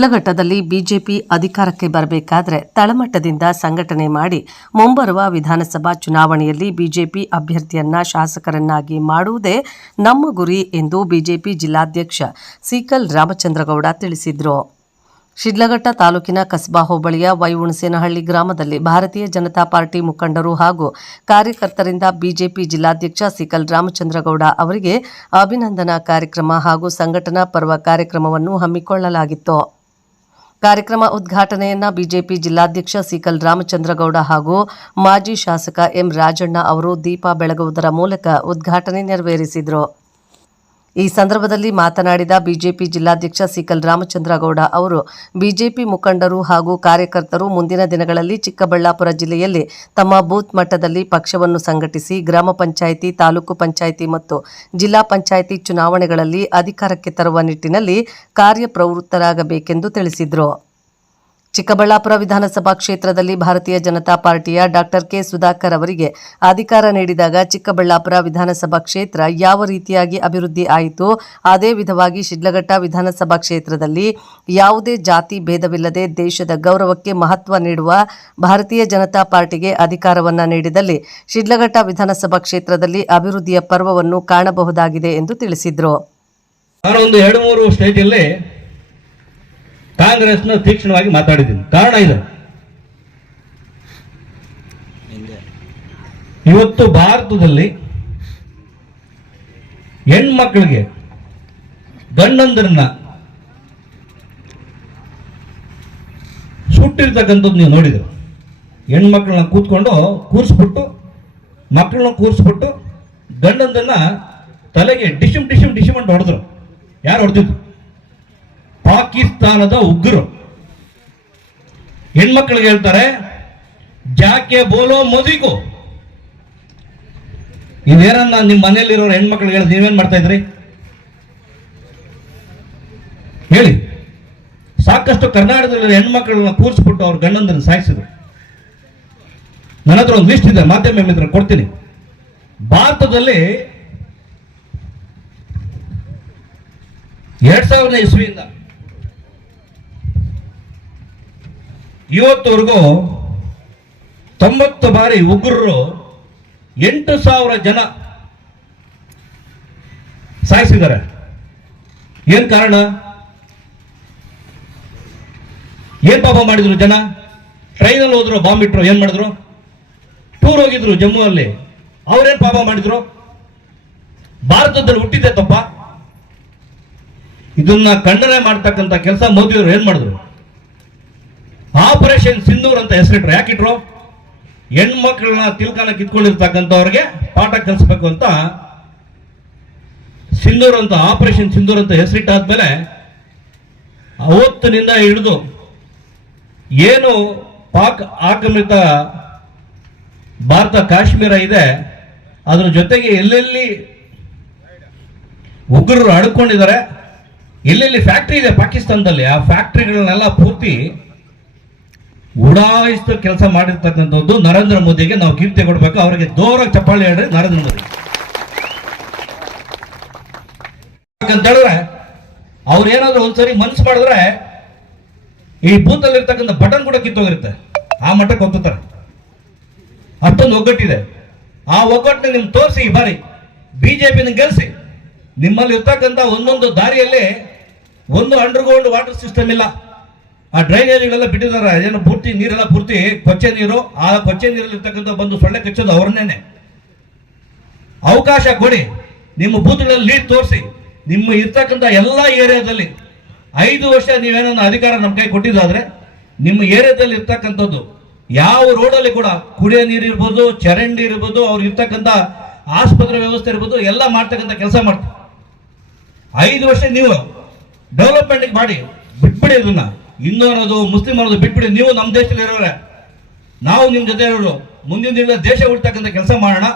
ಶಿಡ್ಲಘಟ್ಟದಲ್ಲಿ BJP ಅಧಿಕಾರಕ್ಕೆ ಬರಬೇಕಾದರೆ ತಳಮಟ್ಟದಿಂದ ಸಂಘಟನೆ ಮಾಡಿ ಮುಂಬರುವ ವಿಧಾನಸಭಾ ಚುನಾವಣೆಯಲ್ಲಿ ಬಿಜೆಪಿ ಅಭ್ಯರ್ಥಿಯನ್ನ ಶಾಸಕರನ್ನಾಗಿ ಮಾಡುವುದೇ ನಮ್ಮ ಗುರಿ ಎಂದು ಬಿಜೆಪಿ ಜಿಲ್ಲಾಧ್ಯಕ್ಷ ಸಿಕಲ್ ರಾಮಚಂದ್ರಗೌಡ ತಿಳಿಸಿದರು. ಶಿಡ್ಲಘಟ್ಟ ತಾಲೂಕಿನ ಕಸ್ಬಾ ಹೋಬಳಿಯ ವೈಹುಣಸೇನಹಳ್ಳಿ ಗ್ರಾಮದಲ್ಲಿ ಭಾರತೀಯ ಜನತಾ ಪಾರ್ಟಿ ಮುಖಂಡರು ಹಾಗೂ ಕಾರ್ಯಕರ್ತರಿಂದ ಬಿಜೆಪಿ ಜಿಲ್ಲಾಧ್ಯಕ್ಷ ಸಿಕಲ್ ರಾಮಚಂದ್ರಗೌಡ ಅವರಿಗೆ ಅಭಿನಂದನಾ ಕಾರ್ಯಕ್ರಮ ಹಾಗೂ ಸಂಘಟನಾ ಪರ್ವ ಕಾರ್ಯಕ್ರಮವನ್ನು ಹಮ್ಮಿಕೊಳ್ಳಲಾಗಿತ್ತು. ಕಾರ್ಯಕ್ರಮ ಉದ್ಘಾಟನೆಯನ್ನ ಬಿಜೆಪಿ ಜಿಲ್ಲಾಧ್ಯಕ್ಷ ಸಿಕಲ್ ರಾಮಚಂದ್ರಗೌಡ ಹಾಗೂ ಮಾಜಿ ಶಾಸಕ ಎಂ ರಾಜಣ್ಣ ಅವರು ದೀಪ ಬೆಳಗುವುದರ ಮೂಲಕ ಉದ್ಘಾಟನೆ ನೆರವೇರಿಸಿದರು. ಈ ಸಂದರ್ಭದಲ್ಲಿ ಮಾತನಾಡಿದ ಬಿಜೆಪಿ ಜಿಲ್ಲಾಧ್ಯಕ್ಷ ಸಿಕಲ್ ರಾಮಚಂದ್ರಗೌಡ ಅವರು, ಬಿಜೆಪಿ ಮುಖಂಡರು ಹಾಗೂ ಕಾರ್ಯಕರ್ತರು ಮುಂದಿನ ದಿನಗಳಲ್ಲಿ ಚಿಕ್ಕಬಳ್ಳಾಪುರ ಜಿಲ್ಲೆಯಲ್ಲಿ ತಮ್ಮ ಬೂತ್ ಮಟ್ಟದಲ್ಲಿ ಪಕ್ಷವನ್ನು ಸಂಘಟಿಸಿ ಗ್ರಾಮ ಪಂಚಾಯಿತಿ, ತಾಲೂಕು ಪಂಚಾಯಿತಿ ಮತ್ತು ಜಿಲ್ಲಾ ಪಂಚಾಯಿತಿ ಚುನಾವಣೆಗಳಲ್ಲಿ ಅಧಿಕಾರಕ್ಕೆ ತರುವ ನಿಟ್ಟಿನಲ್ಲಿ ಕಾರ್ಯಪ್ರವೃತ್ತರಾಗಬೇಕೆಂದು ತಿಳಿಸಿದರು. ಚಿಕ್ಕಬಳ್ಳಾಪುರ ವಿಧಾನಸಭಾ ಕ್ಷೇತ್ರದಲ್ಲಿ ಭಾರತೀಯ ಜನತಾ ಪಾರ್ಟಿಯ ಡಾಕ್ಟರ್ ಕೆ ಸುಧಾಕರ್ ಅವರಿಗೆ ಅಧಿಕಾರ ನೀಡಿದಾಗ ಚಿಕ್ಕಬಳ್ಳಾಪುರ ವಿಧಾನಸಭಾ ಕ್ಷೇತ್ರ ಯಾವ ರೀತಿಯಾಗಿ ಅಭಿವೃದ್ಧಿ ಆಯಿತು, ಅದೇ ವಿಧವಾಗಿ ಶಿಡ್ಲಘಟ್ಟ ವಿಧಾನಸಭಾ ಕ್ಷೇತ್ರದಲ್ಲಿ ಯಾವುದೇ ಜಾತಿ ಭೇದವಿಲ್ಲದೆ ದೇಶದ ಗೌರವಕ್ಕೆ ಮಹತ್ವ ನೀಡುವ ಭಾರತೀಯ ಜನತಾ ಪಾರ್ಟಿಗೆ ಅಧಿಕಾರವನ್ನು ನೀಡಿದಲ್ಲಿ ಶಿಡ್ಲಘಟ್ಟ ವಿಧಾನಸಭಾ ಕ್ಷೇತ್ರದಲ್ಲಿ ಅಭಿವೃದ್ಧಿಯ ಪರ್ವವನ್ನು ಕಾಣಬಹುದಾಗಿದೆ ಎಂದು ತಿಳಿಸಿದರು ನಾನು ಒಂದು ಎರಡು ಮೂರು ಸ್ಟೇಜಲ್ಲಿ ಕಾಂಗ್ರೆಸ್ನ ತೀಕ್ಷ್ಣವಾಗಿ ಮಾತಾಡಿದ್ದೀನಿ. ಕಾರಣ ಇದು. ಇವತ್ತು ಭಾರತದಲ್ಲಿ ಹೆಣ್ಮಕ್ಳಿಗೆ ಗಂಡಂದ್ರನ್ನ ಸುಟ್ಟಿರ್ತಕ್ಕಂಥದ್ದು ನೀವು ನೋಡಿದ್ರು. ಹೆಣ್ಮಕ್ಳನ್ನ ಕೂತ್ಕೊಂಡು ಕೂರಿಸ್ಬಿಟ್ಟು ಮಕ್ಕಳನ್ನ ಕೂರಿಸ್ಬಿಟ್ಟು ಗಂಡಂದನ್ನ ತಲೆಗೆ ಡಿಶಮ್ ಡಿಶಮ್ ಡಿಶಮ್ ಅಂತ ಹೊಡೆದ್ರು. ಯಾರು ಹೊಡೆದಿದ್ದು? ಪಾಕಿಸ್ತಾನದ ಉಗ್ರರು. ಹೆಣ್ಮಕ್ಳಿಗೆ ಹೇಳ್ತಾರೆ, ಜಾಕೆ ಬೋಲೋ ಮೋದಿಗೂ ಇದೇನನ್ನ ನಿಮ್ಮ ಮನೆಯಲ್ಲಿರೋ ಹೆಣ್ಮಕ್ಳಿಗೆ ಹೇಳಿ, ನೀವೇನ್ ಮಾಡ್ತಾ ಇದ್ರಿ? ಹೇಳಿ. ಸಾಕಷ್ಟು ಕರ್ನಾಟಕದಲ್ಲಿ ಹೆಣ್ಮಕ್ಳನ್ನ ಕೂರಿಸ್ಬಿಟ್ಟು ಅವ್ರ ಗಂಡಂದನ್ನು ಸಾಯಿಸಿದ್ರು. ನನ್ನ ಹತ್ರ ಒಂದು ಲಿಸ್ಟ್ ಇದೆ, ಮಾಧ್ಯಮ ಮಿತ್ರ ಕೊಡ್ತೀನಿ. ಭಾರತದಲ್ಲಿ ಎರಡ್ ಸಾವಿರದ ಇಸ್ವಿಯಿಂದ ಇವತ್ತವರೆಗೂ ತೊಂಬತ್ತು ಬಾರಿ ಉಗ್ರರು ಎಂಟು ಸಾವಿರ ಜನ ಸಾಯಿಸಿದ್ದಾರೆ. ಏನ್ ಕಾರಣ? ಏನ್ ಪಾಪ ಮಾಡಿದ್ರು ಜನ? ಟ್ರೈನಲ್ಲಿ ಹೋದ್ರು, ಬಾಂಬ್ ಇಟ್ರು, ಏನ್ ಮಾಡಿದ್ರು? ಟೂರ್ ಹೋಗಿದ್ರು ಜಮ್ಮು ಅಲ್ಲಿ ಅವ್ರೇನ್ ಪಾಪ ಮಾಡಿದ್ರು? ಭಾರತದಲ್ಲಿ ಹುಟ್ಟಿದ್ದೆ ತಪ್ಪ. ಇದನ್ನ ಖಂಡನೆ ಮಾಡ್ತಕ್ಕಂಥ ಕೆಲಸ ಮೋದಿಯವರು ಏನ್ ಮಾಡಿದ್ರು? ಆಪರೇಷನ್ ಸಿಂಧೂರ್ ಅಂತ ಹೆಸರಿಟ್ರು. ಯಾಕಿಟ್ರು ಹೆಣ್ಮಕ್ಳನ್ನ ತಿಲ್ಕನ ಕಿತ್ಕೊಂಡಿರ್ತಕ್ಕಂಥವ್ರಿಗೆ ಪಾಠ ಕಲಿಸ್ಬೇಕು ಅಂತ ಸಿಂಧೂರ್ ಅಂತ ಆಪರೇಷನ್ ಸಿಂಧೂರ್ ಅಂತ ಹೆಸರಿಟ್ಟಾದ್ಮೇಲೆ ಅವತ್ತಿನಿಂದ ಹಿಡಿದು ಏನು ಪಾಕ್ ಆಕ್ರಮಿತ ಭಾರತ ಕಾಶ್ಮೀರ ಇದೆ, ಅದರ ಜೊತೆಗೆ ಎಲ್ಲೆಲ್ಲಿ ಉಗ್ರರು ಅಡ್ಕೊಂಡಿದ್ದಾರೆ ಎಲ್ಲೆಲ್ಲಿ ಫ್ಯಾಕ್ಟ್ರಿ ಇದೆ ಪಾಕಿಸ್ತಾನದಲ್ಲಿ, ಆ ಫ್ಯಾಕ್ಟ್ರಿಗಳನ್ನೆಲ್ಲ ಪೂರ್ತಿ ಉಡಾಯಿಸಿದ ಕೆಲಸ ಮಾಡಿರ್ತಕ್ಕಂಥದ್ದು ನರೇಂದ್ರ ಮೋದಿಗೆ ನಾವು ಕೀರ್ತಿ ಕೊಡಬೇಕು. ಅವರಿಗೆ ದೂರ ಚಪ್ಪಾಳೆ ಹೇಳ್ರಿ ನರೇಂದ್ರ ಮೋದಿ. ಅಂತ ಹೇಳಿದ್ರೆ ಅವ್ರು ಏನಾದ್ರು ಒಂದ್ಸರಿ ಮನ್ಸು ಮಾಡಿದ್ರೆ ಈ ಬೂತಲ್ಲಿ ಇರ್ತಕ್ಕಂಥ ಬಟನ್ ಕೂಡ ಕಿತ್ತೋಗಿರುತ್ತೆ. ಆ ಮಟ್ಟಕ್ಕೆ ಹೋಗ್ತಾರೆ ಅಷ್ಟೊಂದು ಒಗ್ಗಟ್ಟಿದೆ. ಆ ಒಗ್ಗಟ್ಟನ್ನ ನಿಮ್ಗೆ ತೋರಿಸಿ ಈ ಬಾರಿ. ಬಿಜೆಪಿನ ಗೆಲ್ಸಿ. ನಿಮ್ಮಲ್ಲಿ ಇರ್ತಕ್ಕಂಥ ಒಂದೊಂದು ದಾರಿಯಲ್ಲಿ ಒಂದು ಅಂಡರ್ಗ್ರೌಂಡ್ ವಾಟರ್ ಸಿಸ್ಟಮ್ ಇಲ್ಲ. ಆ ಡ್ರೈನೇಜ್ಗಳೆಲ್ಲ ಬಿಟ್ಟಿದ್ದಾರೆ. ಏನು ಪೂರ್ತಿ ನೀರೆಲ್ಲ ಪೂರ್ತಿ ಕೊಚ್ಚೆ ನೀರು, ಆ ಕೊಚ್ಚೆ ನೀರಲ್ಲಿ ಇರ್ತಕ್ಕಂಥ ಬಂದು ಸೊಳ್ಳೆ ಕಚ್ಚೋದು ಅವ್ರನ್ನೇನೆ. ಅವಕಾಶ ಕೊಡಿ. ನಿಮ್ಮ ಬೂತ್ಗಳಲ್ಲಿ ಲೀಡ್ ತೋರಿಸಿ. ನಿಮ್ಮ ಇರ್ತಕ್ಕಂಥ ಎಲ್ಲ ಏರಿಯಾದಲ್ಲಿ ಐದು ವರ್ಷ ನೀವೇನೋ ಅಧಿಕಾರ ನಮ್ಮ ಕೈ ಕೊಟ್ಟಿದ್ದಾದ್ರೆ, ನಿಮ್ಮ ಏರಿಯಾದಲ್ಲಿ ಇರ್ತಕ್ಕಂಥದ್ದು ಯಾವ ರೋಡಲ್ಲಿ ಕೂಡ ಕುಡಿಯೋ ನೀರು ಇರ್ಬೋದು, ಚರಂಡಿ ಇರ್ಬೋದು, ಅವ್ರು ಇರ್ತಕ್ಕಂಥ ಆಸ್ಪತ್ರೆ ವ್ಯವಸ್ಥೆ ಇರ್ಬೋದು, ಎಲ್ಲ ಮಾಡ್ತಕ್ಕಂಥ ಕೆಲಸ ಮಾಡ್ತಾರೆ. ಐದು ವರ್ಷ ನೀವು ಡೆವಲಪ್ಮೆಂಟ್ ಮಾಡಿ ಬಿಟ್ಬಿಡಿ ಇದನ್ನ ಹಿಂದೂ ಅನ್ನೋದು ಮುಸ್ಲಿಂ ಅನ್ನೋದು ಬಿಟ್ಬಿಡಿ, ನೀವು ನಮ್ಮ ದೇಶದಲ್ಲಿ ಇರೋರೆ. ನಾವು ನಿಮ್ಮ ಜೊತೆ ಇರೋರು. ಮುಂದಿನ ದಿನ ದೇಶ ಉಳಿತಕ್ಕಂಥ ಕೆಲಸ ಮಾಡೋಣ.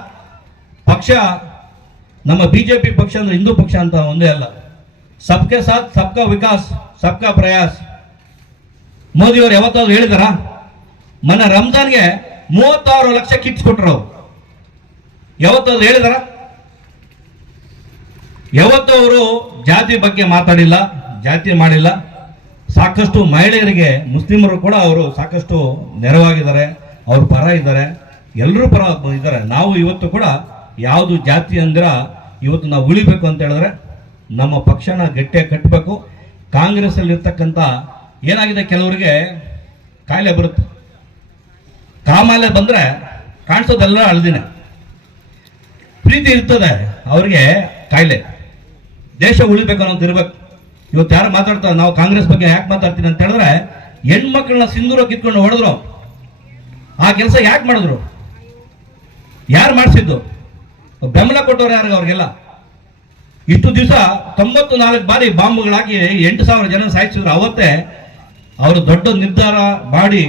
ಪಕ್ಷ, ನಮ್ಮ ಬಿ ಜೆ ಪಿ ಪಕ್ಷ ಅಂದ್ರೆ ಹಿಂದೂ ಪಕ್ಷ ಅಂತ ಒಂದೇ ಅಲ್ಲ. ಸಬ್ಕೆ ಸಾಥ್, ಸಬ್ಕಾ ವಿಕಾಸ್, ಸಬ್ಕಾ ಪ್ರಯಾಸ್. ಮೋದಿಯವರು ಯಾವತ್ತಾದ್ರು ಹೇಳಿದಾರ? ಮೊನ್ನೆ ರಂಜಾನ್ಗೆ ಮೂವತ್ತಾರು ಲಕ್ಷ ಕಿಟ್ಸ್ ಕೊಟ್ಟರು ಯಾವತ್ತಾದ್ರು ಹೇಳಿದಾರ? ಯಾವತ್ತೂ ಅವರು ಜಾತಿ ಬಗ್ಗೆ ಮಾತಾಡಿಲ್ಲ, ಜಾತಿ ಮಾಡಿಲ್ಲ. ಸಾಕಷ್ಟು ಮಹಿಳೆಯರಿಗೆ, ಮುಸ್ಲಿಮರು ಕೂಡ ಅವರು ಸಾಕಷ್ಟು ನೆರವಾಗಿದ್ದಾರೆ, ಅವರು ಪರ ಇದ್ದಾರೆ. ಎಲ್ಲರೂ ಪರ ಇದ್ದಾರೆ. ನಾವು ಇವತ್ತು ಕೂಡ ಯಾವುದು ಜಾತಿ ಅಂದಿರ ಇವತ್ತು ನಾವು ಉಳಿಬೇಕು ಅಂತ ಹೇಳಿದ್ರೆ ನಮ್ಮ ಪಕ್ಷನ ಗಟ್ಟಿಯಾಗಿ ಕಟ್ಟಬೇಕು. ಕಾಂಗ್ರೆಸ್ ಅಲ್ಲಿ ಇರ್ತಕ್ಕಂಥ ಏನಾಗಿದೆ ಕೆಲವರಿಗೆ? ಕಾಯಿಲೆ ಬರುತ್ತೆ. ಕಾಮಾಲೆ ಬಂದ್ರೆ ಕಾಣಿಸೋದೆಲ್ಲ ಅಳ್ದಿನ ಪ್ರೀತಿ ಇರ್ತದೆ ಅವ್ರಿಗೆ ಕಾಯಿಲೆ. ದೇಶ ಉಳಿಬೇಕು ಅನ್ನೋದು ಇರ್ಬೇಕು ಇವತ್ತು ಯಾರು ಮಾತಾಡ್ತಾರೆ ನಾವು ಕಾಂಗ್ರೆಸ್ ಬಗ್ಗೆ ಯಾಕೆ ಮಾತಾಡ್ತೀನಿ ಅಂತ ಹೇಳಿದ್ರೆ, ಹೆಣ್ಮಕ್ಳನ್ನ ಸಿಂಧೂರ ಕಿತ್ಕೊಂಡು ಹೊಡೆದ್ರು. ಆ ಕೆಲಸ ಯಾಕೆ ಮಾಡಿದ್ರು? ಯಾರು ಮಾಡಿಸಿದ್ದು? ಬೆಂಬಲ ಕೊಟ್ಟವ್ರು ಯಾರು ಅವ್ರಿಗೆಲ್ಲ? ಇಷ್ಟು ದಿವಸ ತೊಂಬತ್ತು ನಾಲ್ಕು ಬಾರಿ ಬಾಂಬ್ಗಳಾಕಿ ಎಂಟು ಸಾವಿರ ಜನ ಸಾಯಿಸಿದ್ರು. ಅವತ್ತೇ ಅವರು ದೊಡ್ಡ ನಿರ್ಧಾರ ಮಾಡಿ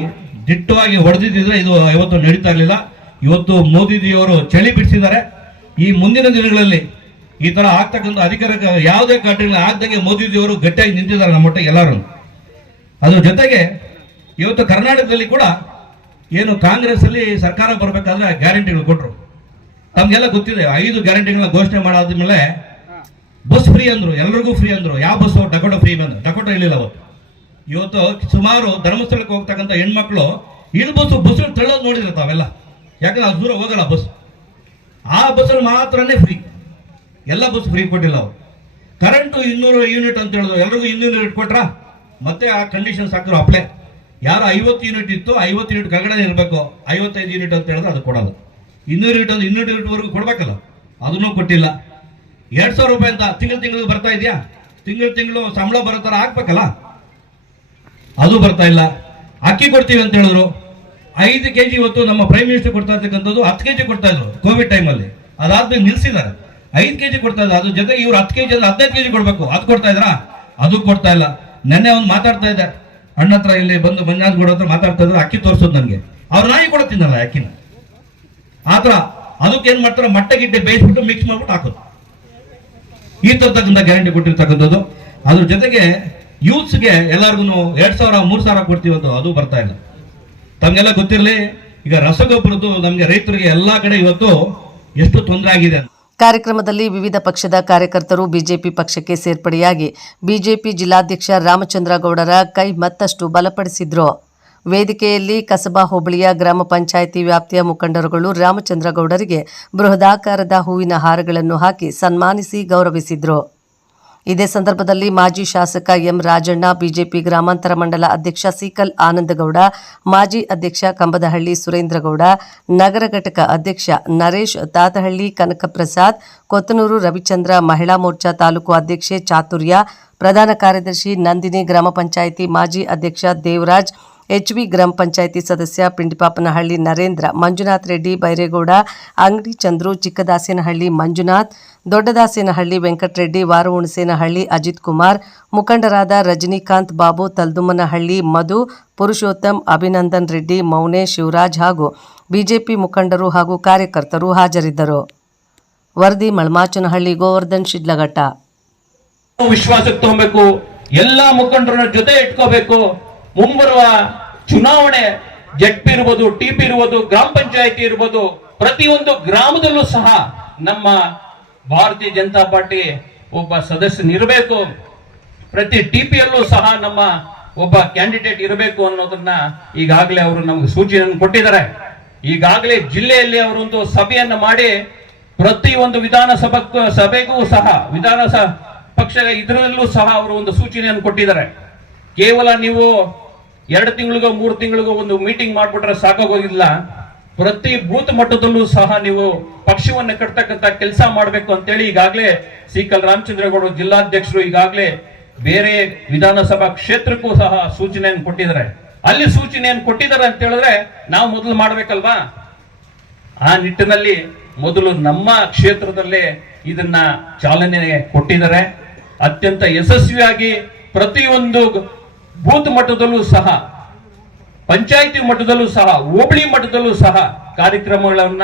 ದಿಟ್ಟವಾಗಿ ಹೊಡೆದಿದ್ದಿದ್ರೆ ಇದು ಇವತ್ತು ನಡೀತಾ ಇರಲಿಲ್ಲ. ಇವತ್ತು ಮೋದಿಜಿಯವರು ಚಳಿ ಬಿಡಿಸಿದ್ದಾರೆ. ಈ ಮುಂದಿನ ದಿನಗಳಲ್ಲಿ ಈ ತರ ಆಗ್ತಕ್ಕಂಥ ಅಧಿಕಾರ ಯಾವುದೇ ಘಟನೆ ಆಗ್ದಂಗೆ ಮೋದಿಜಿಯವರು ಗಟ್ಟಿಯಾಗಿ ನಿಂತಿದ್ದಾರೆ ನಮ್ಮ ಮಟ್ಟಿಗೆ ಎಲ್ಲರೂ. ಅದ್ರ ಜೊತೆಗೆ ಇವತ್ತು ಕರ್ನಾಟಕದಲ್ಲಿ ಕೂಡ ಏನು ಕಾಂಗ್ರೆಸ್ ಅಲ್ಲಿ ಸರ್ಕಾರ ಬರಬೇಕಾದ್ರೆ ಗ್ಯಾರಂಟಿಗಳು ಕೊಟ್ಟರು ತಮ್ಗೆಲ್ಲ ಗೊತ್ತಿದೆ ಐದು ಗ್ಯಾರಂಟಿಗಳನ್ನ ಘೋಷಣೆ ಮಾಡಾದ್ಮೇಲೆ ಬಸ್ ಫ್ರೀ ಅಂದ್ರು ಎಲ್ರಿಗೂ ಫ್ರೀ ಅಂದ್ರು. ಯಾವ ಬಸ್ ಡಕೋಟ ಫ್ರೀ ಬಂದ್ರು ಡಕೋಟ ಇರಲಿಲ್ಲ ಅವತ್ತು. ಇವತ್ತು ಸುಮಾರು ಧರ್ಮಸ್ಥಳಕ್ಕೆ ಹೋಗ್ತಕ್ಕಂಥ ಹೆಣ್ಮಕ್ಳು ಇಳು ಬಸ್ ಬಸ್ ತಳ್ಳೋದು ನೋಡಿದ್ರೆ ತಾವೆಲ್ಲ. ಯಾಕಂದ್ರೆ ಅದು ದೂರ ಹೋಗಲ್ಲ ಬಸ್. ಆ ಬಸ್ಸಲ್ಲಿ ಮಾತ್ರನೇ ಫ್ರೀ. ಎಲ್ಲ ಬಸ್ ಫ್ರೀ ಕೊಟ್ಟಿಲ್ಲ ಅವರು. ಕರೆಂಟು ಇನ್ನೂರು ಯೂನಿಟ್ ಅಂತ ಹೇಳಿದ್ರು. ಎಲ್ರಿಗೂ ಇನ್ನೂರು ಯೂನಿಟ್ ಕೊಟ್ರ? ಮತ್ತೆ ಆ ಕಂಡೀಷನ್ಸ್ ಹಾಕಿದ್ರು ಅಪ್ಲೈ. ಯಾರು ಐವತ್ತು ಯೂನಿಟ್ ಇತ್ತು, ಐವತ್ತು ಯೂನಿಟ್ ಕೆಳಗಡೆ ಇರಬೇಕು. ಐವತ್ತೈದು ಯೂನಿಟ್ ಅಂತ ಹೇಳಿದ್ರೆ ಅದು ಕೊಡೋದು. ಇನ್ನೂರು ಯೂನಿಟ್ ಅಂದ್ರೆ ಇನ್ನೂರು ಯೂನಿಟ್ ಕೊಡಬೇಕಲ್ಲ. ಅದನ್ನೂ ಕೊಟ್ಟಿಲ್ಲ. ಎರಡ್ ಸಾವಿರ ರೂಪಾಯಿ ಅಂತ ತಿಂಗಳು ತಿಂಗಳು ಬರ್ತಾ ಇದೆಯಾ? ತಿಂಗಳು ತಿಂಗಳು ಸಂಬಳ ಬರೋ ಥರ ಹಾಕ್ಬೇಕಲ್ಲ? ಅದು ಬರ್ತಾ ಇಲ್ಲ. ಅಕ್ಕಿ ಕೊಡ್ತೀವಿ ಅಂತ ಹೇಳಿದ್ರು. ಐದು ಕೆ ಜಿ ಇವತ್ತು ನಮ್ಮ ಪ್ರೈಮ್ ಮಿನಿಸ್ಟರ್ ಕೊಡ್ತಾ ಇರ್ತಕ್ಕಂಥದ್ದು ಹತ್ತು ಕೆ ಜಿ ಕೊಡ್ತಾ ಇದ್ರು. ಕೋವಿಡ್ ಟೈಮಲ್ಲಿ ಅದಾದ್ಮೇಲೆ ನಿಲ್ಸಿದ್ದಾರೆ. ಐದು ಕೆ ಜಿ ಕೊಡ್ತಾ ಇದ್ದಾರೆ ಅದ್ರ ಜೊತೆ ಇವ್ರು ಹತ್ತು ಕೆ ಜಿ ಅಂದ್ರೆ ಹದಿನೈದು ಕೆ ಜಿ ಕೊಡ್ಬೇಕು. ಅದು ಕೊಡ್ತಾ ಇದ್ರಾ? ಅದು ಕೊಡ್ತಾ ಇಲ್ಲ. ನೆನ್ನೆ ಅವ್ನು ಮಾತಾಡ್ತಾ ಇದ್ದೆ. ಅಣ್ಣ ಹತ್ರ ಇಲ್ಲಿ ಬಂದು ಮಂಜಾನ್ ಗೌಡ ಹತ್ರ ಮಾತಾಡ್ತಾ ಇದ್ರು. ಅಕ್ಕಿ ತೋರಿಸೋದು ನನಗೆ. ಅವ್ರು ನಾಯಿ ಕೂಡ ತಿನ್ನಲ್ಲ ಅಕ್ಕಿನ. ಆತರ ಅದಕ್ಕೆ ಏನ್ ಮಾಡ್ತಾರೆ? ಮೊಟ್ಟೆ ಗಿಡ್ಡೆ ಬೇಯಿಸ್ಬಿಟ್ಟು ಮಿಕ್ಸ್ ಮಾಡ್ಬಿಟ್ಟು ಹಾಕೋದು. ಈ ತರತಕ್ಕಂಥ ಗ್ಯಾರಂಟಿ ಕೊಟ್ಟಿರ್ತಕ್ಕಂಥದ್ದು. ಅದ್ರ ಜೊತೆಗೆ ಯೂತ್ಸ್ಗೆ ಎಲ್ಲರಿಗೂ ಎರಡ್ ಸಾವಿರ, ಮೂರ್ ಸಾವಿರ ಕೊಡ್ತೀವಿ ಅಂತ ಅದು ಬರ್ತಾ ಇಲ್ಲ. ತಮಗೆಲ್ಲ ಗೊತ್ತಿರಲಿ, ಈಗ ರಸಗೊಬ್ಬರದ್ದು ನಮಗೆ ರೈತರಿಗೆ ಎಲ್ಲಾ ಕಡೆ ಇವತ್ತು ಎಷ್ಟು ತೊಂದರೆ ಆಗಿದೆ ಅಂತ. ಕಾರ್ಯಕ್ರಮದಲ್ಲಿ ವಿವಿಧ ಪಕ್ಷದ ಕಾರ್ಯಕರ್ತರು ಬಿಜೆಪಿ ಪಕ್ಷಕ್ಕೆ ಸೇರ್ಪಡೆಯಾಗಿ ಬಿಜೆಪಿ ಜಿಲ್ಲಾಧ್ಯಕ್ಷ ರಾಮಚಂದ್ರಗೌಡರ ಕೈ ಮತ್ತಷ್ಟು ಬಲಪಡಿಸಿದ್ರು. ವೇದಿಕೆಯಲ್ಲಿ ಕಸಬಾ ಹೋಬಳಿಯ ಗ್ರಾಮ ಪಂಚಾಯಿತಿ ವ್ಯಾಪ್ತಿಯ ಮುಖಂಡರುಗಳು ರಾಮಚಂದ್ರಗೌಡರಿಗೆ ಬೃಹದಾಕಾರದ ಹೂವಿನ ಹಾರಗಳನ್ನು ಹಾಕಿ ಸನ್ಮಾನಿಸಿ ಗೌರವಿಸಿದ್ರು. ಇದೇ ಸಂದರ್ಭದಲ್ಲಿ ಮಾಜಿ ಶಾಸಕ ಎಂ ರಾಜಣ್ಣ, ಬಿಜೆಪಿ ಗ್ರಾಮಾಂತರ ಮಂಡಲ ಅಧ್ಯಕ್ಷ ಸಿಕಲ್ ಆನಂದಗೌಡ, ಮಾಜಿ ಅಧ್ಯಕ್ಷ ಕಂಬದಹಳ್ಳಿ ಸುರೇಂದ್ರಗೌಡ, ನಗರ ಘಟಕ ಅಧ್ಯಕ್ಷ ನರೇಶ್ ತಾತಹಳ್ಳಿ, ಕನಕಪ್ರಸಾದ್, ಕೊತ್ತನೂರು ರವಿಚಂದ್ರ ಮಹಿಳಾ ಮೋರ್ಚಾ ತಾಲೂಕು ಅಧ್ಯಕ್ಷೆ ಚಾತುರ್ಯ, ಪ್ರಧಾನ ಕಾರ್ಯದರ್ಶಿ ನಂದಿನಿ ಗ್ರಾಮ ಪಂಚಾಯಿತಿ ಮಾಜಿ ಅಧ್ಯಕ್ಷ ದೇವರಾಜ್ ಎಚ್ವಿ ಗ್ರಾಮ ಪಂಚಾಯಿತಿ ಸದಸ್ಯ ಪಿಂಡಿಪಾಪನಹಳ್ಳಿ ನರೇಂದ್ರ, ಮಂಜುನಾಥ್ ರೆಡ್ಡಿ ಬೈರೇಗೌಡ, ಅಂಗಡಿ ಚಂದ್ರು, ಚಿಕ್ಕದಾಸೇನಹಳ್ಳಿ ಮಂಜುನಾಥ್, ದೊಡ್ಡದಾಸೇನಹಳ್ಳಿ ವೆಂಕಟರೆಡ್ಡಿ ವಾರಹುಣಸೇನಹಳ್ಳಿ ಅಜಿತ್ ಕುಮಾರ್, ಮುಖಂಡರಾದ ರಜನಿಕಾಂತ್ ಬಾಬು, ತಲ್ದುಮ್ಮನಹಳ್ಳಿ ಮಧು, ಪುರುಷೋತ್ತಮ್, ಅಭಿನಂದನ್ ರೆಡ್ಡಿ, ಮೌನೆ, ಶಿವರಾಜ್ ಹಾಗೂ ಬಿಜೆಪಿ ಮುಖಂಡರು ಹಾಗೂ ಕಾರ್ಯಕರ್ತರು ಹಾಜರಿದ್ದರು. ವರದಿ ಮಳಮಾಚನಹಳ್ಳಿ ಗೋವರ್ಧನ್ ಶಿಡ್ಲಘಟ್ಟ. ವಿಶ್ವಾಸಕ್ಕೆ ತಗೊಬೇಕು, ಎಲ್ಲಾ ಮುಖಂಡರನ್ನ ಜೊತೆ ಇಟ್ಕೋಬೇಕು. ಮುಂಬರುವ ಚುನಾವಣೆ ಜಡ್ಪಿ ಇರ್ಬೋದು, ಟಿಪಿ ಇರ್ಬೋದು, ಗ್ರಾಮ ಪಂಚಾಯತಿ ಇರ್ಬೋದು, ಪ್ರತಿಯೊಂದು ಗ್ರಾಮದಲ್ಲೂ ಸಹ ನಮ್ಮ ಭಾರತೀಯ ಜನತಾ ಪಾರ್ಟಿ ಒಬ್ಬ ಸದಸ್ಯನಿರಬೇಕು. ಪ್ರತಿ ಟಿಪಿಯಲ್ಲೂ ಸಹ ನಮ್ಮ ಒಬ್ಬ ಕ್ಯಾಂಡಿಡೇಟ್ ಇರಬೇಕು ಅನ್ನೋದನ್ನ ಈಗಾಗಲೇ ಅವರು ನಮಗೆ ಸೂಚನೆಯನ್ನು ಕೊಟ್ಟಿದ್ದಾರೆ. ಈಗಾಗಲೇ ಜಿಲ್ಲೆಯಲ್ಲಿ ಅವರೊಂದು ಸಭೆಯನ್ನು ಮಾಡಿ ಪ್ರತಿಯೊಂದು ವಿಧಾನಸಭಾ ಸಭೆಗೂ ಸಹ ವಿಧಾನಸಭಾ ಪಕ್ಷ ಇದರಲ್ಲೂ ಸಹ ಅವರು ಒಂದು ಸೂಚನೆಯನ್ನು ಕೊಟ್ಟಿದ್ದಾರೆ. ಕೇವಲ ನೀವು ಎರಡು ತಿಂಗಳಿಗೋ, ಮೂರು ತಿಂಗಳಿಗೋ ಒಂದು ಮೀಟಿಂಗ್ ಮಾಡ್ಬಿಟ್ರೆ ಸಾಕಾಗೋಗಿಲ್ಲ ಪ್ರತಿ ಬೂತ್ ಮಟ್ಟದಲ್ಲೂ ಸಹ ನೀವು ಪಕ್ಷವನ್ನು ಕಟ್ತಕ್ಕಂತ ಕೆಲಸ ಮಾಡಬೇಕು ಅಂತೇಳಿ ಈಗಾಗಲೇ ಸಿಕಲ್ ರಾಮಚಂದ್ರಗೌಡ ಜಿಲ್ಲಾಧ್ಯಕ್ಷರು ಈಗಾಗಲೇ ಬೇರೆ ವಿಧಾನಸಭಾ ಕ್ಷೇತ್ರಕ್ಕೂ ಸಹ ಸೂಚನೆಯನ್ನು ಕೊಟ್ಟಿದ್ದಾರೆ. ಅಲ್ಲಿ ಸೂಚನೆಯನ್ನು ಕೊಟ್ಟಿದ್ದಾರೆ ಅಂತ ಹೇಳಿದ್ರೆ ನಾವು ಮೊದಲು ಮಾಡ್ಬೇಕಲ್ವಾ? ಆ ನಿಟ್ಟಿನಲ್ಲಿ ಮೊದಲು ನಮ್ಮ ಕ್ಷೇತ್ರದಲ್ಲೇ ಇದನ್ನ ಚಾಲನೆ ಕೊಟ್ಟಿದ್ದಾರೆ. ಅತ್ಯಂತ ಯಶಸ್ವಿಯಾಗಿ ಪ್ರತಿಯೊಂದು ಬೂತ್ ಮಟ್ಟದಲ್ಲೂ ಸಹ, ಪಂಚಾಯಿತಿ ಮಟ್ಟದಲ್ಲೂ ಸಹ, ಹೋಬಳಿ ಮಟ್ಟದಲ್ಲೂ ಸಹ ಕಾರ್ಯಕ್ರಮಗಳನ್ನ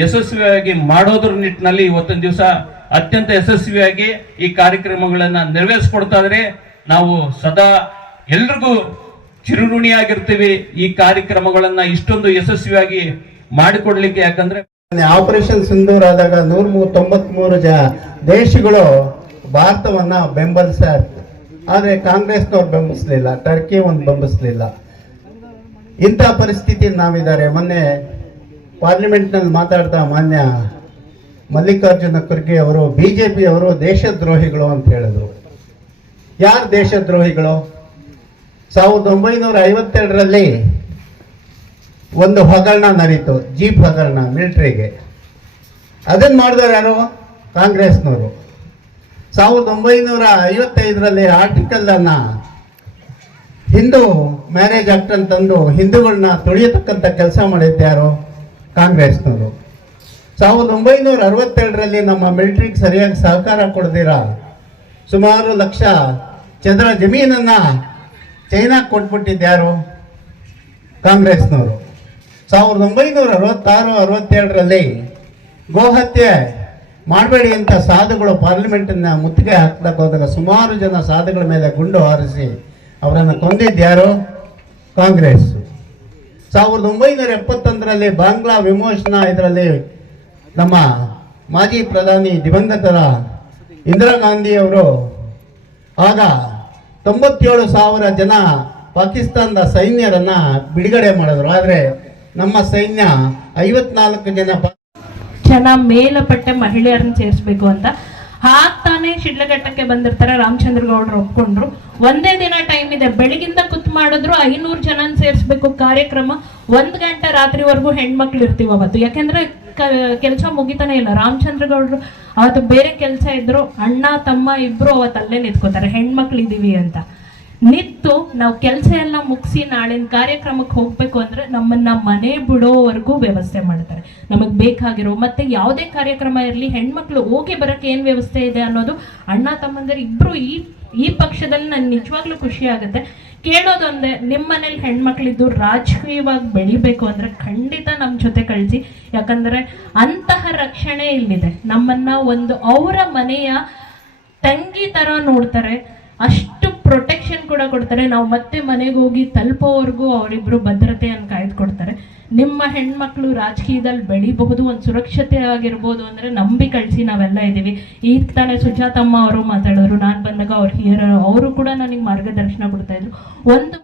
ಯಶಸ್ವಿಯಾಗಿ ಮಾಡೋದ್ರ ನಿಟ್ಟಿನಲ್ಲಿ ಇವತ್ತೊಂದು ದಿವಸ ಅತ್ಯಂತ ಯಶಸ್ವಿಯಾಗಿ ಈ ಕಾರ್ಯಕ್ರಮಗಳನ್ನ ನೆರವೇರಿಸ್ಕೊಡ್ತಾ ಇದ್ರೆ ನಾವು ಸದಾ ಎಲ್ರಿಗೂ ಚಿರುಋಣಿಯಾಗಿರ್ತೀವಿ ಈ ಕಾರ್ಯಕ್ರಮಗಳನ್ನ ಇಷ್ಟೊಂದು ಯಶಸ್ವಿಯಾಗಿ ಮಾಡಿಕೊಡ್ಲಿಕ್ಕೆ, ಯಾಕಂದ್ರೆ ಆಪರೇಷನ್ ಸಿಂಧೂರ್ ಆದಾಗ ನೂರ ತೊಂಬತ್ ಮೂರು ಜ ದೇಶಗಳು ಭಾರತವನ್ನ ಬೆಂಬಲಿಸ ಆದ್ರೆ ಕಾಂಗ್ರೆಸ್ನವ್ರು ಬೆಂಬಲಿಸಲಿಲ್ಲ ಟರ್ಕಿ ಒಂದು ಬೆಂಬಲಿಸಲಿಲ್ಲ ಇಂಥ ಪರಿಸ್ಥಿತಿ ನಾವಿದ್ದಾರೆ. ಮೊನ್ನೆ ಪಾರ್ಲಿಮೆಂಟ್ನಲ್ಲಿ ಮಾತಾಡ್ತಾ ಮಾನ್ಯ ಮಲ್ಲಿಕಾರ್ಜುನ ಖರ್ಗೆ ಅವರು, ಬಿಜೆಪಿ ಅವರು ದೇಶದ್ರೋಹಿಗಳು ಅಂತ ಹೇಳಿದ್ರು. ಯಾರು ದೇಶದ್ರೋಹಿಗಳು? ಸಾವಿರದ ಒಂಬೈನೂರ ಐವತ್ತೆರಡರಲ್ಲಿ ಒಂದು ಹಗರಣ ನಡೀತು, ಜೀಪ್ ಹಗರಣ, ಮಿಲಿಟರಿಗೆ. ಅದನ್ನು ಮಾಡಿದವರು ಯಾರು? ಕಾಂಗ್ರೆಸ್ನವರು. ಸಾವಿರದ ಒಂಬೈನೂರ ಐವತ್ತೈದರಲ್ಲಿ ಆರ್ಟಿಕಲ್ ಅನ್ನ ಹಿಂದೂ ಮ್ಯಾರೇಜ್ ಆಕ್ಟ್ ಅಂತಂದು ಹಿಂದೂಗಳನ್ನ ತುಳಿಯತಕ್ಕಂಥ ಕೆಲಸ ಮಾಡಿದ್ದೆ ಯಾರು? ಕಾಂಗ್ರೆಸ್ನವರು. ಸಾವಿರದ ಒಂಬೈನೂರ ಅರವತ್ತೆರಡರಲ್ಲಿ ನಮ್ಮ ಮಿಲಿಟ್ರಿಗೆ ಸರಿಯಾಗಿ ಸಹಕಾರ ಕೊಡದಿರ? ಸುಮಾರು ಲಕ್ಷ ಚದರ ಜಮೀನನ್ನ ಚೈನಾ ಕೊಟ್ಬಿಟ್ಟಿದ್ಯಾರು ಕಾಂಗ್ರೆಸ್ನವರು. ಸಾವಿರದ ಒಂಬೈನೂರ ಅರವತ್ತಾರು ಅರವತ್ತೇಳರಲ್ಲಿ ಗೋಹತ್ಯೆ ಮಾಡಬೇಡಿ ಅಂತ ಸಾಧುಗಳು ಪಾರ್ಲಿಮೆಂಟನ್ನು ಮುತ್ತಿಗೆ ಹಾಕ್ಲಕ್ಕೆ ಹೋದಾಗ ಸುಮಾರು ಜನ ಸಾಧುಗಳ ಮೇಲೆ ಗುಂಡು ಹಾರಿಸಿ ಅವರನ್ನು ಕೊಂದಿದ್ಯಾರು ಕಾಂಗ್ರೆಸ್. ಸಾವಿರದ ಒಂಬೈನೂರ ಎಪ್ಪತ್ತೊಂದರಲ್ಲಿ ಬಾಂಗ್ಲಾ ವಿಮೋಚನಾ, ಇದರಲ್ಲಿ ನಮ್ಮ ಮಾಜಿ ಪ್ರಧಾನಿ ದಿವಂಗತರ ಇಂದಿರಾ ಗಾಂಧಿಯವರು ಆಗ ತೊಂಬತ್ತೇಳು ಸಾವಿರ ಜನ ಪಾಕಿಸ್ತಾನದ ಸೈನ್ಯರನ್ನು ಬಿಡುಗಡೆ ಮಾಡಿದ್ರು. ಆದರೆ ನಮ್ಮ ಸೈನ್ಯ ಐವತ್ನಾಲ್ಕು ಜನ ಜನ ಮೇಲಪಟ್ಟೆ ಮಹಿಳೆಯರನ್ನ ಸೇರಿಸ್ಬೇಕು ಅಂತ. ಹಾಕ್ತಾನೆ ಶಿಡ್ಲಘಟ್ಟಕ್ಕೆ ಬಂದಿರ್ತಾರೆ ರಾಮಚಂದ್ರ ಗೌಡ್ರು ಒಪ್ಕೊಂಡ್ರು. ಒಂದೇ ದಿನ ಟೈಮ್ ಇದೆ. ಬೆಳಗಿಂದ ಕುತ್ ಮಾಡಿದ್ರು ಐನೂರು ಜನ ಸೇರಿಸ್ಬೇಕು ಕಾರ್ಯಕ್ರಮ. ಒಂದ್ ಗಂಟೆ ರಾತ್ರಿವರೆಗೂ ಹೆಣ್ಮಕ್ಳು ಇರ್ತೀವಿ ಅವತ್ತು. ಯಾಕೆಂದ್ರೆ ಕೆಲಸ ಮುಗಿತಾನೆ ಇಲ್ಲ. ರಾಮಚಂದ್ರ ಗೌಡ್ರು ಅವತ್ತು ಬೇರೆ ಕೆಲಸ ಇದ್ರು. ಅಣ್ಣ, ತಮ್ಮ ಇಬ್ರು ಅವತ್ತು ಅಲ್ಲೇ ನಿಂತ್ಕೋತಾರೆ. ಹೆಣ್ಮಕ್ಳು ಇದೀವಿ ಅಂತ. ನಿಂತು ನಾವು ಕೆಲಸ ಎಲ್ಲ ಮುಗಿಸಿ ನಾಳಿನ ಕಾರ್ಯಕ್ರಮಕ್ಕೆ ಹೋಗ್ಬೇಕು ಅಂದ್ರೆ ನಮ್ಮನ್ನ ಮನೆ ಬಿಡೋವರೆಗೂ ವ್ಯವಸ್ಥೆ ಮಾಡ್ತಾರೆ. ನಮಗ್ ಬೇಕಾಗಿರೋ ಮತ್ತೆ ಯಾವುದೇ ಕಾರ್ಯಕ್ರಮ ಇರಲಿ, ಹೆಣ್ಮಕ್ಳು ಹೋಗಿ ಬರಕ್ಕೆ ಏನ್ ವ್ಯವಸ್ಥೆ ಇದೆ ಅನ್ನೋದು ಅಣ್ಣ ತಮ್ಮಂದಿರು ಇಬ್ರು ಈ ಈ ಪಕ್ಷದಲ್ಲಿ ನನ್ಗೆ ನಿಜವಾಗ್ಲೂ ಖುಷಿ ಆಗುತ್ತೆ. ಕೇಳೋದೊಂದೇ ನಿಮ್ಮ ಮನೇಲಿ ಹೆಣ್ಮಕ್ಳಿದ್ದು ರಾಜಕೀಯವಾಗಿ ಬೆಳಿಬೇಕು ಅಂದ್ರೆ ಖಂಡಿತ ನಮ್ಮ ಜೊತೆ ಕಳಿಸಿ. ಯಾಕಂದ್ರೆ ಅಂತಹ ರಕ್ಷಣೆ ಇಲ್ಲಿದೆ. ನಮ್ಮನ್ನ ಒಂದು ಅವರ ಮನೆಯ ತಂಗಿ ತರ ನೋಡ್ತಾರೆ. ಅಷ್ಟು ಪ್ರೊಟೆಕ್ಷನ್ ಕೂಡ ಕೊಡ್ತಾರೆ. ನಾವು ಮತ್ತೆ ಮನೆಗೆ ಹೋಗಿ ತಲುಪೋವರೆಗೂ ಅವರಿಬ್ರು ಭದ್ರತೆಯನ್ನು ಕಾಯ್ದುಕೊಡ್ತಾರೆ. ನಿಮ್ಮ ಹೆಣ್ಮಕ್ಳು ರಾಜಕೀಯದಲ್ಲಿ ಬೆಳಿಬಹುದು, ಒಂದು ಸುರಕ್ಷತೆ ಆಗಿರ್ಬೋದು ಅಂದ್ರೆ ನಂಬಿ ಕಳಿಸಿ ನಾವೆಲ್ಲ ಇದ್ದೀವಿ. ಈಗ ತಾನೇ ಸುಜಾತಮ್ಮ ಅವರು ಮಾತಾಡೋರು, ನಾನು ಬಂದಾಗ ಅವ್ರು ಹೀರೋ ಅವರು ಕೂಡ ನನಗೆ ಮಾರ್ಗದರ್ಶನ ಕೊಡ್ತಾ ಇದ್ರು. ಒಂದು